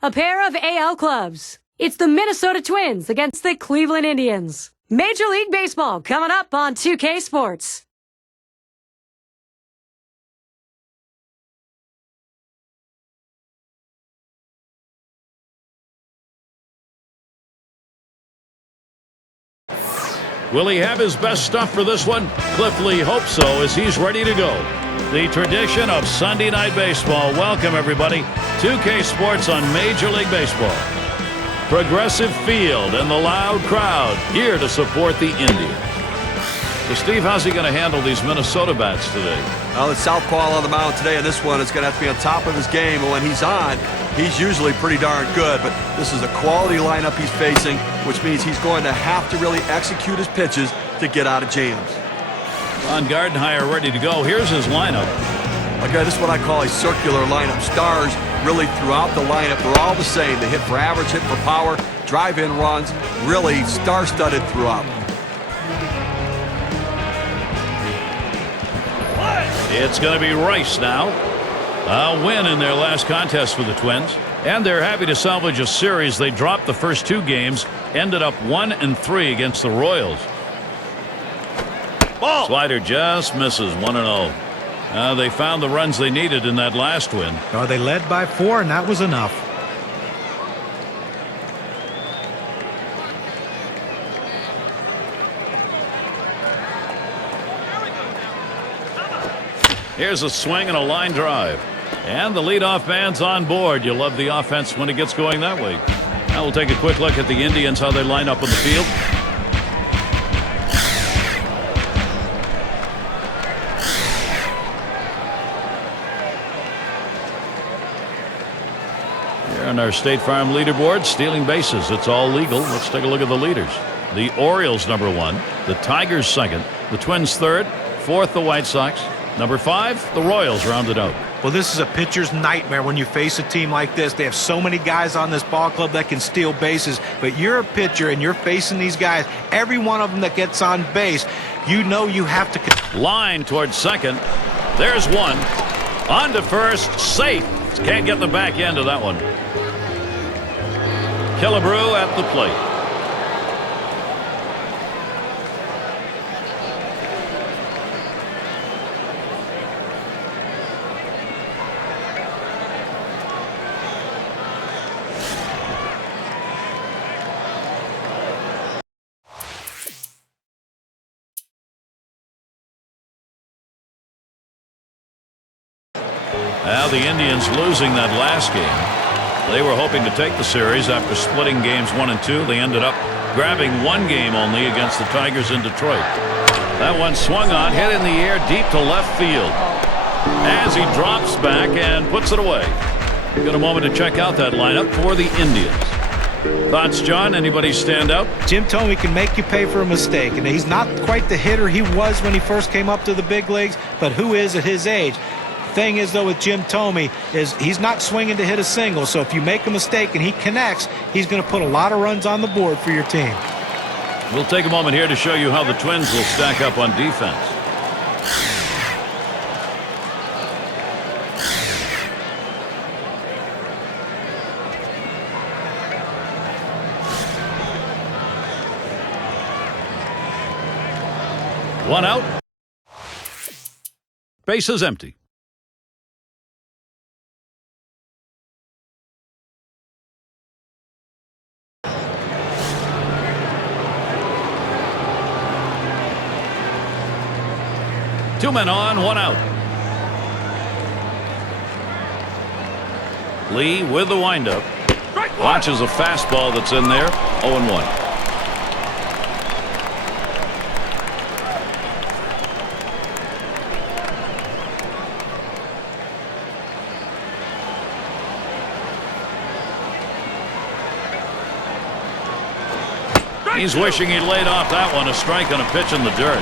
A pair of AL clubs. It's the Minnesota Twins against the Cleveland Indians. Major League Baseball coming up on 2K Sports. Will he have his best stuff for this one? Cliff Lee hopes so, as he's ready to go. The tradition of Sunday Night Baseball. Welcome, everybody. 2K Sports on Major League Baseball. Progressive field and the loud crowd here to support the Indians. So, Steve, how's he going to handle these Minnesota bats today? Well, it's southpaw on the mound today, and this one is going to have to be on top of his game. And when he's on, he's usually pretty darn good. But this is a quality lineup he's facing, which means he's going to have to really execute his pitches to get out of jams. Ron Gardenhire ready to go. Here's his lineup. Okay, this is what I call a circular lineup. Stars really throughout the lineup. They're all the same. They hit for average, hit for power, drive-in runs, really star-studded throughout. It's going to be Rice now. A win in their last contest for the Twins. And they're happy to salvage a series. They dropped the first two games, ended up 1-3 against the Royals. Ball. Slider just misses 1-0. They found the runs they needed in that last win. Oh, they led by 4, and that was enough. Here's a swing and a line drive. And the leadoff man's on board. You love the offense when it gets going that way. Now we'll take a quick look at the Indians, how they line up on the field. Here on our State Farm leaderboard, stealing bases. It's all legal. Let's take a look at the leaders. The Orioles, number 1. The Tigers, 2nd. The Twins, 3rd. 4th, the White Sox. Number 5, the Royals rounded out. Well, this is a pitcher's nightmare when you face a team like this. They have so many guys on this ball club that can steal bases, but you're a pitcher and you're facing these guys. Every one of them that gets on base, you know you have to. Line towards second. There's one. On to first. Safe. Can't get the back end of that one. Killebrew at the plate. Now the Indians losing that last game. They were hoping to take the series after splitting games 1 and 2. They ended up grabbing one game only against the Tigers in Detroit. That one swung on, hit in the air deep to left field. As he drops back and puts it away. Got a moment to check out that lineup for the Indians. Thoughts, John? Anybody stand out? Jim Thome can make you pay for a mistake, and he's not quite the hitter he was when he first came up to the big leagues, but who is at his age? Thing is, though, with Jim Thome is he's not swinging to hit a single, so if you make a mistake and he connects, he's going to put a lot of runs on the board for your team. We'll take a moment here to show you how the Twins will stack up on defense. One out. Base is empty. Two men on, one out. Lee with the windup. Launches a fastball that's in there. 0-1. He's wishing he'd laid off that one. A strike on a pitch in the dirt.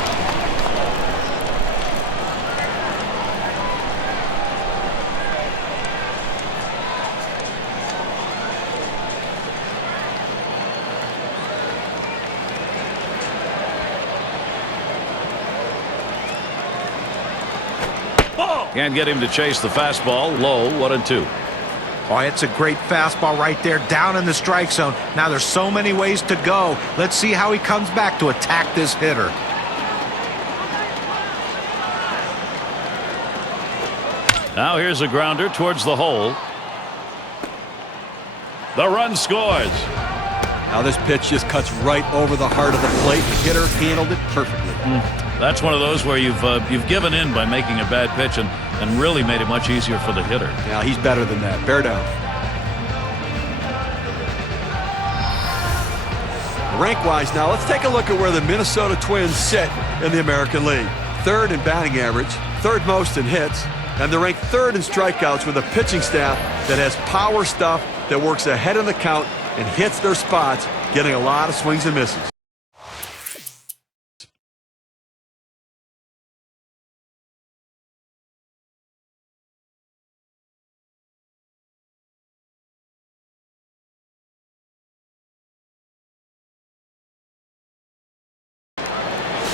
Can't get him to chase the fastball. Low, 1-2. Oh, it's a great fastball right there, down in the strike zone. Now there's so many ways to go. Let's see how he comes back to attack this hitter. Now here's a grounder towards the hole. The run scores. Now this pitch just cuts right over the heart of the plate. The hitter handled it perfectly. That's one of those where you've given in by making a bad pitch and really made it much easier for the hitter. Yeah, he's better than that. Bear down. Rank-wise now, let's take a look at where the Minnesota Twins sit in the American League. Third in batting average, third most in hits, and they're ranked third in strikeouts with a pitching staff that has power stuff that works ahead of the count and hits their spots, getting a lot of swings and misses.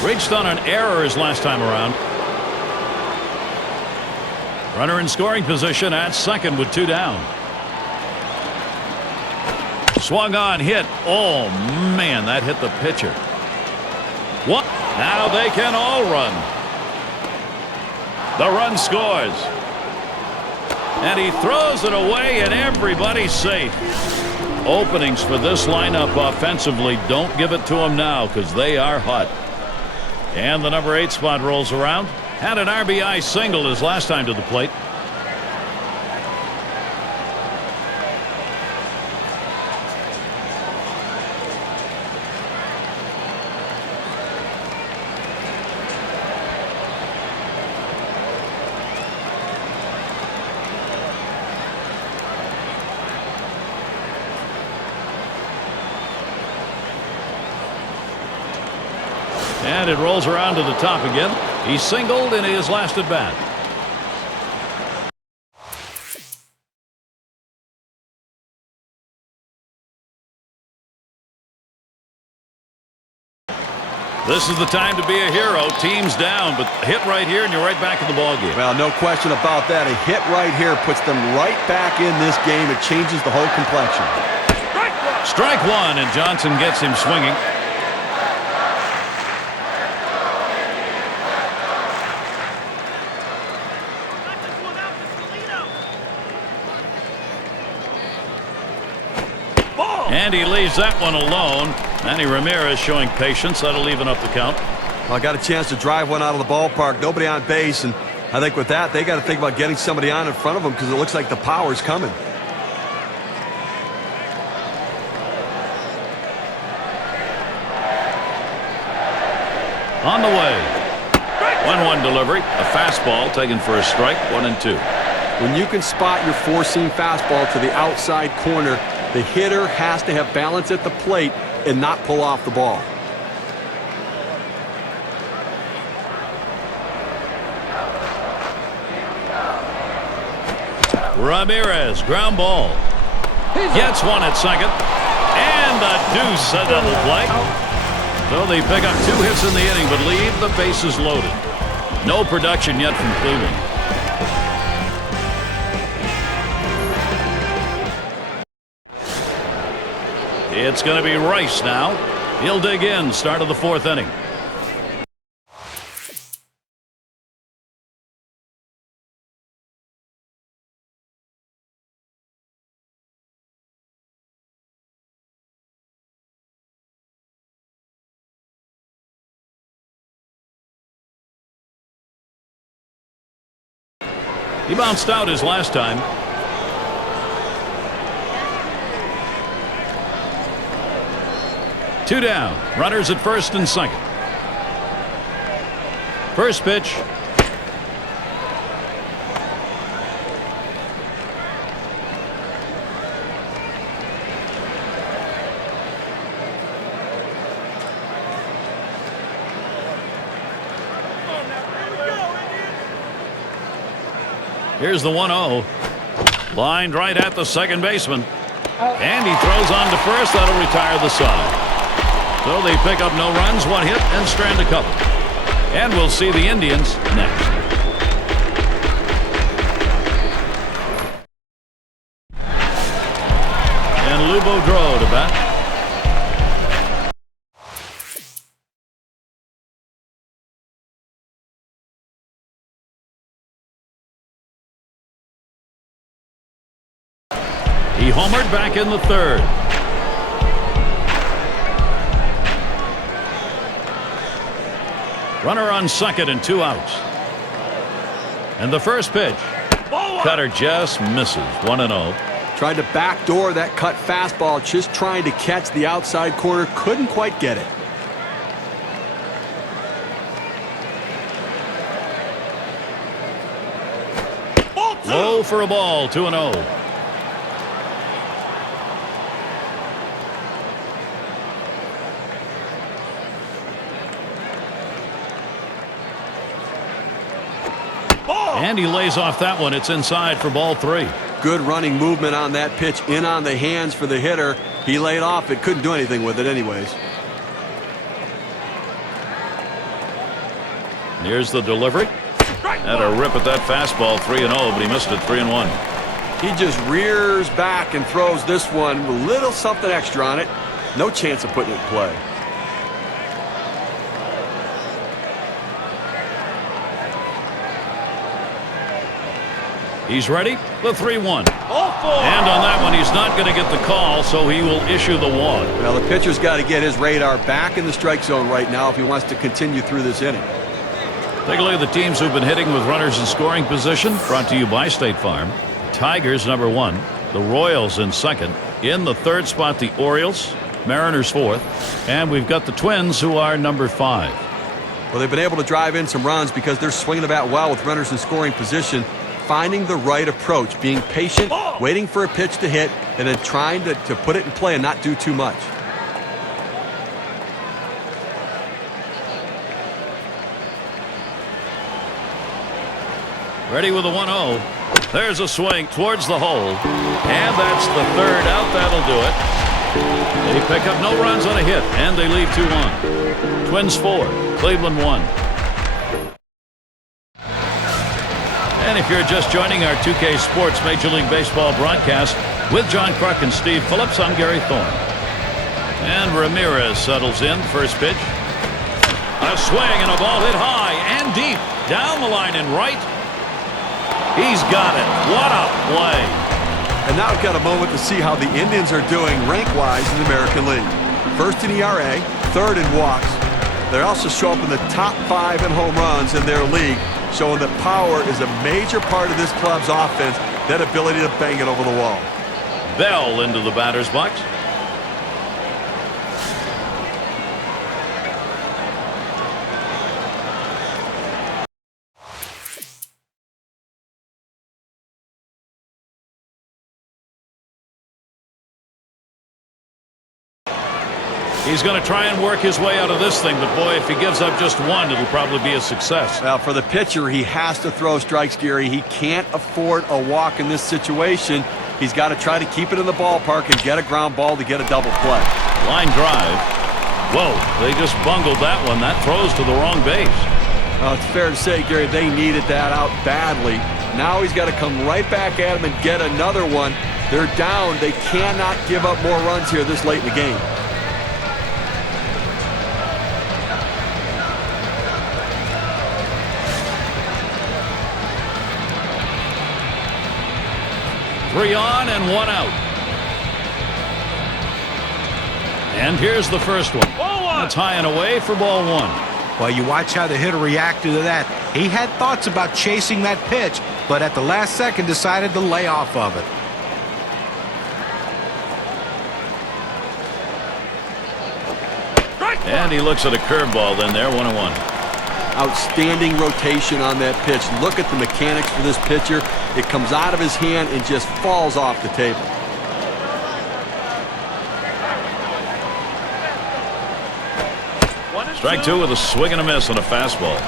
Reached on an error his last time around. Runner in scoring position at second with 2 down. Swung on, hit. Oh, man, that hit the pitcher. What? Now they can all run. The run scores. And he throws it away, and everybody's safe. Openings for this lineup offensively. Don't give it to them now because they are hot. And the number 8 spot rolls around. Had an RBI single his last time to the plate. And it rolls around to the top again. He singled in his last at bat. This is the time to be a hero. Team's down, but hit right here and you're right back in the ballgame. Well, no question about that. A hit right here puts them right back in this game. It changes the whole complexion. Strike one, and Johnson gets him swinging. And he leaves that one alone. Manny Ramirez showing patience. That'll even up the count. Well, I got a chance to drive one out of the ballpark. Nobody on base. And I think with that, they got to think about getting somebody on in front of them because it looks like the power's coming. On the way. 1-1 delivery. A fastball taken for a strike. 1-2. When you can spot your four-seam fastball to the outside corner, the hitter has to have balance at the plate and not pull off the ball. Ramirez, ground ball. Gets one at second. And a deuce, a double play. So they pick up 2 hits in the inning, but leave the bases loaded. No production yet from Cleveland. It's going to be Rice now. He'll dig in, start of the 4th inning. He bounced out his last time. Two down. Runners at first and second. First pitch. Here's the 1-0. Lined right at the second baseman. And he throws on to first. That'll retire the side. So they pick up no runs, 1 hit, and strand a couple. And we'll see the Indians next. Boudreau to bat. He homered back in the third. Runner on second and 2 outs. And the first pitch. Cutter just misses. 1-0. Tried to backdoor that cut fastball, just trying to catch the outside corner. Couldn't quite get it. Low for a ball. 2-0. And he lays off that one. It's inside for ball 3. Good running movement on that pitch, in on the hands for the hitter. He laid off it, couldn't do anything with it anyways. Here's the delivery. Had a rip at that fastball. 3-0, but he missed it. 3-1. He just rears back and throws this one with a little something extra on it. No chance of putting it in play. He's ready. The 3-1. And on that one, he's not going to get the call, so he will issue the walk. Well, the pitcher's got to get his radar back in the strike zone right now if he wants to continue through this inning. Take a look at the teams who've been hitting with runners in scoring position. Brought to you by State Farm. Tigers, number 1. The Royals in second. In the third spot, the Orioles. Mariners fourth. And we've got the Twins, who are number 5. Well, they've been able to drive in some runs because they're swinging the bat well with runners in scoring position. Finding the right approach, being patient, waiting for a pitch to hit, and then trying to put it in play and not do too much. Ready with a 1-0. There's a swing towards the hole. And that's the third out. That'll do it. They pick up no runs on a hit, and they leave 2-1. Twins 4, Cleveland 1. And if you're just joining our 2K Sports Major League Baseball broadcast with John Kruk and Steve Phillips, I'm Gary Thorne. And Ramirez settles in. First pitch. A swing and a ball hit high and deep. Down the line and right. He's got it. What a play. And now we've got a moment to see how the Indians are doing rank-wise in the American League. First in ERA, third in walks. They also show up in the top 5 in home runs in their league, showing that power is a major part of this club's offense, that ability to bang it over the wall. Bell into the batter's box. He's going to try and work his way out of this thing, but boy, if he gives up just one, it'll probably be a success. Well, for the pitcher, he has to throw strikes, Gary. He can't afford a walk in this situation. He's got to try to keep it in the ballpark and get a ground ball to get a double play. Line drive. Whoa, they just bungled that one. That throws to the wrong base. Well, it's fair to say, Gary, they needed that out badly. Now he's got to come right back at him and get another one. They're down. They cannot give up more runs here this late in the game. Three on and one out. And here's the first one. That's high and away for ball 1. Well, you watch how the hitter reacted to that. He had thoughts about chasing that pitch, but at the last second decided to lay off of it. And he looks at a curveball then there, 1-1. Outstanding rotation on that pitch. Look at the mechanics for this pitcher. It comes out of his hand and just falls off the table. Strike 2 with a swing and a miss on a fastball.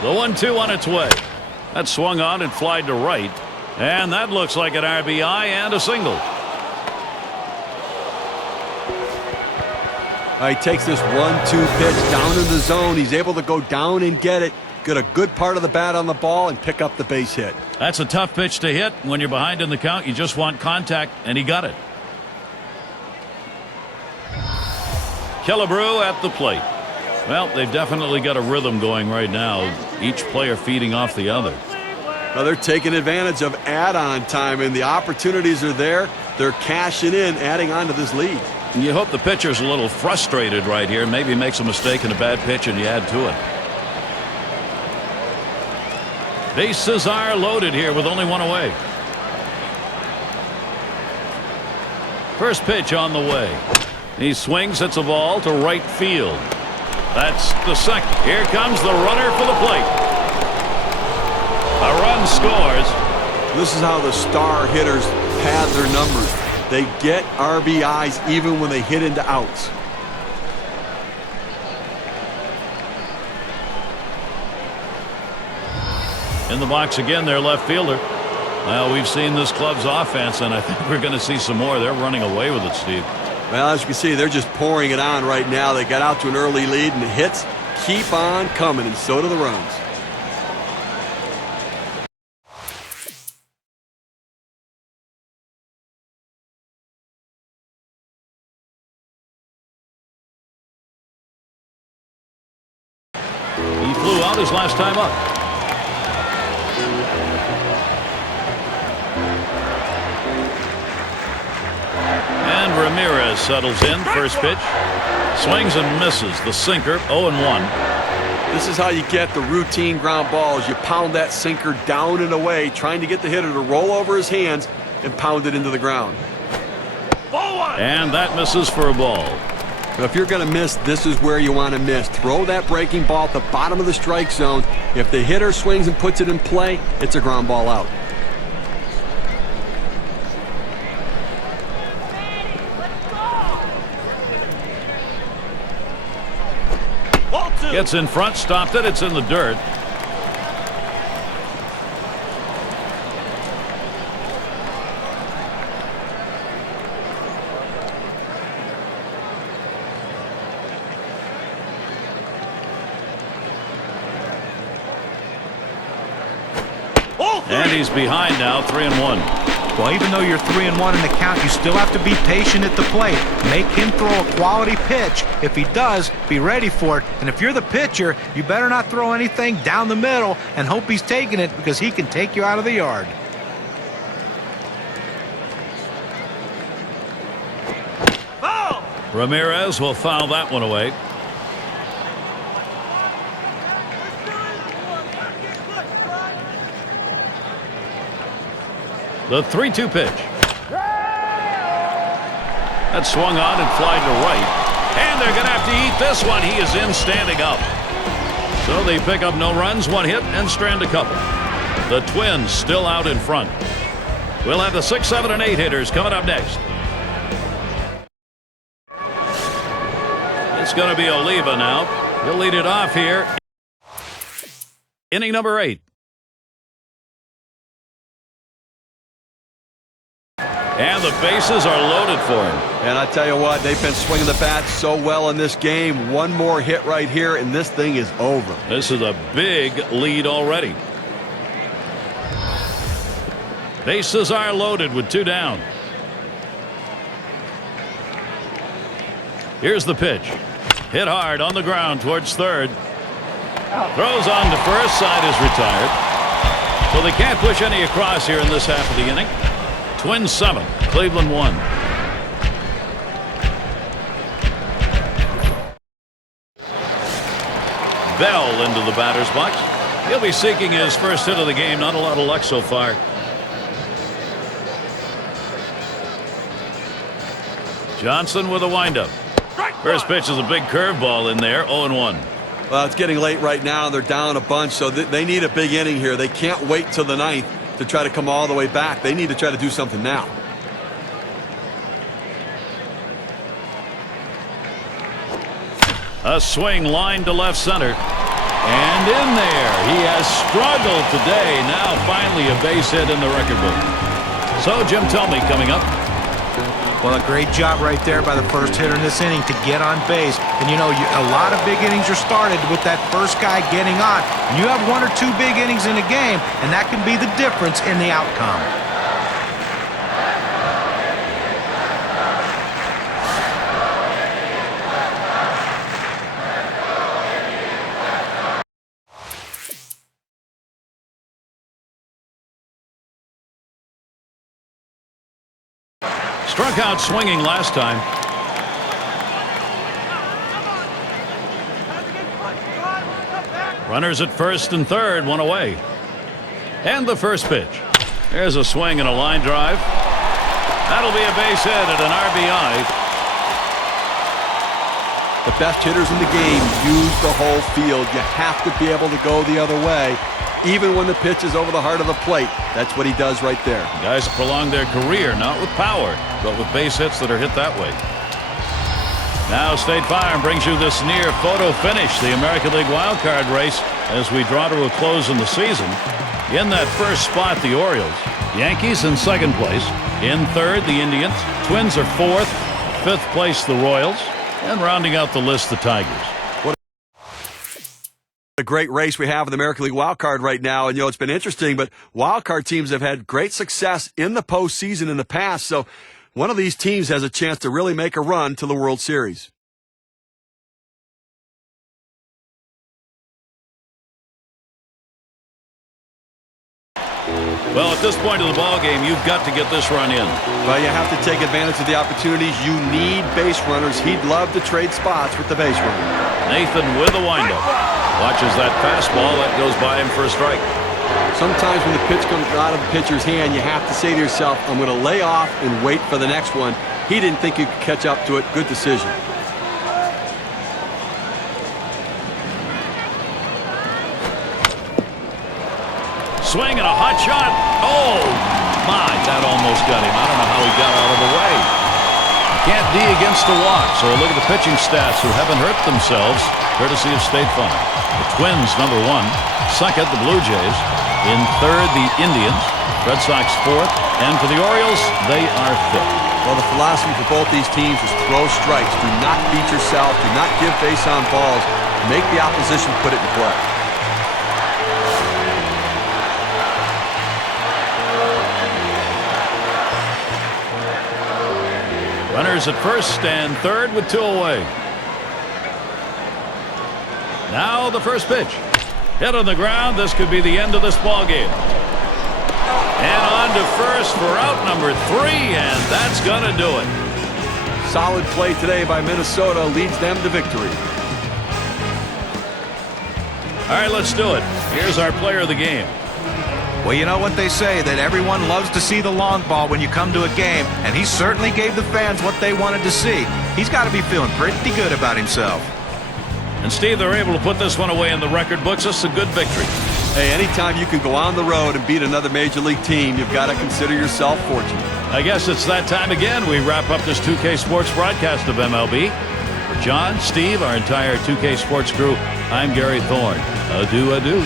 The 1-2 on its way. That swung on and flied to right. And that looks like an RBI and a single. He takes this 1-2 pitch down in the zone. He's able to go down and get it, get a good part of the bat on the ball, and pick up the base hit. That's a tough pitch to hit. When you're behind in the count, you just want contact, and he got it. Killebrew at the plate. Well, they've definitely got a rhythm going right now, each player feeding off the other. Well, they're taking advantage of add-on time, and the opportunities are there. They're cashing in, adding on to this lead. You hope the pitcher's a little frustrated right here, maybe makes a mistake in a bad pitch and you add to it. Bases are loaded here with only one away. First pitch on the way. He swings, hits a ball to right field. That's the second. Here comes the runner for the plate. A run scores. This is how the star hitters pad their numbers. They get RBIs even when they hit into outs. In the box again, their left fielder. Well, we've seen this club's offense, and I think we're going to see some more. They're running away with it, Steve. Well, as you can see, they're just pouring it on right now. They got out to an early lead, and the hits keep on coming, and so do the runs. He flew out his last time up. And Ramirez settles in. First pitch. Swings and misses. The sinker, 0-1. This is how you get the routine ground balls. You pound that sinker down and away, trying to get the hitter to roll over his hands and pound it into the ground. And that misses for a ball. Now, if you're going to miss, this is where you want to miss. Throw that breaking ball at the bottom of the strike zone. If the hitter swings and puts it in play, it's a ground ball out. Gets in front, stopped it. It's in the dirt. And he's behind now, 3-1. Well, even though you're 3-1 in the count, you still have to be patient at the plate. Make him throw a quality pitch. If he does, be ready for it. And if you're the pitcher, you better not throw anything down the middle and hope he's taking it, because he can take you out of the yard. Ramirez will foul that one away. The 3-2 pitch. That swung on and fly to right. And they're going to have to eat this one. He is in standing up. So they pick up no runs, one hit, and strand a couple. The Twins still out in front. We'll have the 6, 7, and 8 hitters coming up next. It's going to be Oliva now. He'll lead it off here. Inning number 8. And the bases are loaded for him. And I tell you what, they've been swinging the bat so well in this game. One more hit right here, and this thing is over. This is a big lead already. Bases are loaded with 2 down. Here's the pitch. Hit hard on the ground towards third. Throws on to first. Side is retired. So they can't push any across here in this half of the inning. Twins 7, Cleveland 1. Bell into the batter's box. He'll be seeking his first hit of the game. Not a lot of luck so far. Johnson with a windup. First pitch is a big curveball in there. 0-1. Well, it's getting late right now. They're down a bunch, so they need a big inning here. They can't wait till the 9th to try to come all the way back. They need to try to do something now. A swing line to left center. And in there. He has struggled today. Now finally a base hit in the record book. So Jim Thome coming up. Well, a great job right there by the first hitter in this inning to get on base. And, you know, a lot of big innings are started with that first guy getting on. And you have one or two big innings in a game, and that can be the difference in the outcome. Struck out swinging last time. Runners at first and third, one away. And the first pitch. There's a swing and a line drive. That'll be a base hit and an RBI. The best hitters in the game use the whole field. You have to be able to go the other way, even when the pitch is over the heart of the plate. That's what he does right there. Guys prolong their career, not with power, but with base hits that are hit that way. Now State Farm brings you this near photo finish, the American League Wild Card race, as we draw to a close in the season. In that first spot, the Orioles. Yankees in second place. In third, the Indians. Twins are fourth. Fifth place, the Royals. And rounding out the list, the Tigers. What a great race we have in the American League Wild Card right now. And, you know, it's been interesting, but wild card teams have had great success in the postseason in the past. So one of these teams has a chance to really make a run to the World Series. Well, at this point of the ball game, you've got to get this run in. Well, you have to take advantage of the opportunities. You need base runners. He'd love to trade spots with the base runner. Nathan with the windup. Watches that fastball. That goes by him for a strike. Sometimes when the pitch comes out of the pitcher's hand, you have to say to yourself, I'm going to lay off and wait for the next one. He didn't think he could catch up to it. Good decision. Swing and a hot shot. Oh, my, that almost got him. I don't know how he got out of the way. Can't D against the walk, so a look at the pitching stats who haven't hurt themselves, courtesy of State Farm. The Twins, number one. Second, the Blue Jays. In third, the Indians. Red Sox fourth. And for the Orioles, they are fifth. Well, the philosophy for both these teams is throw strikes. Do not beat yourself. Do not give base on balls. Make the opposition put it in play. Runners at first and third with two away. Now the first pitch. Hit on the ground. This could be the end of this ball game. And on to first for out number 3, and that's going to do it. Solid play today by Minnesota leads them to victory. All right, let's do it. Here's our player of the game. Well, you know what they say, that everyone loves to see the long ball when you come to a game, and he certainly gave the fans what they wanted to see. He's got to be feeling pretty good about himself. And, Steve, they're able to put this one away in the record books. This is a good victory. Hey, anytime you can go on the road and beat another Major League team, you've got to consider yourself fortunate. I guess it's that time again. We wrap up this 2K Sports broadcast of MLB. For John, Steve, our entire 2K Sports crew, I'm Gary Thorne. Adieu, adieu.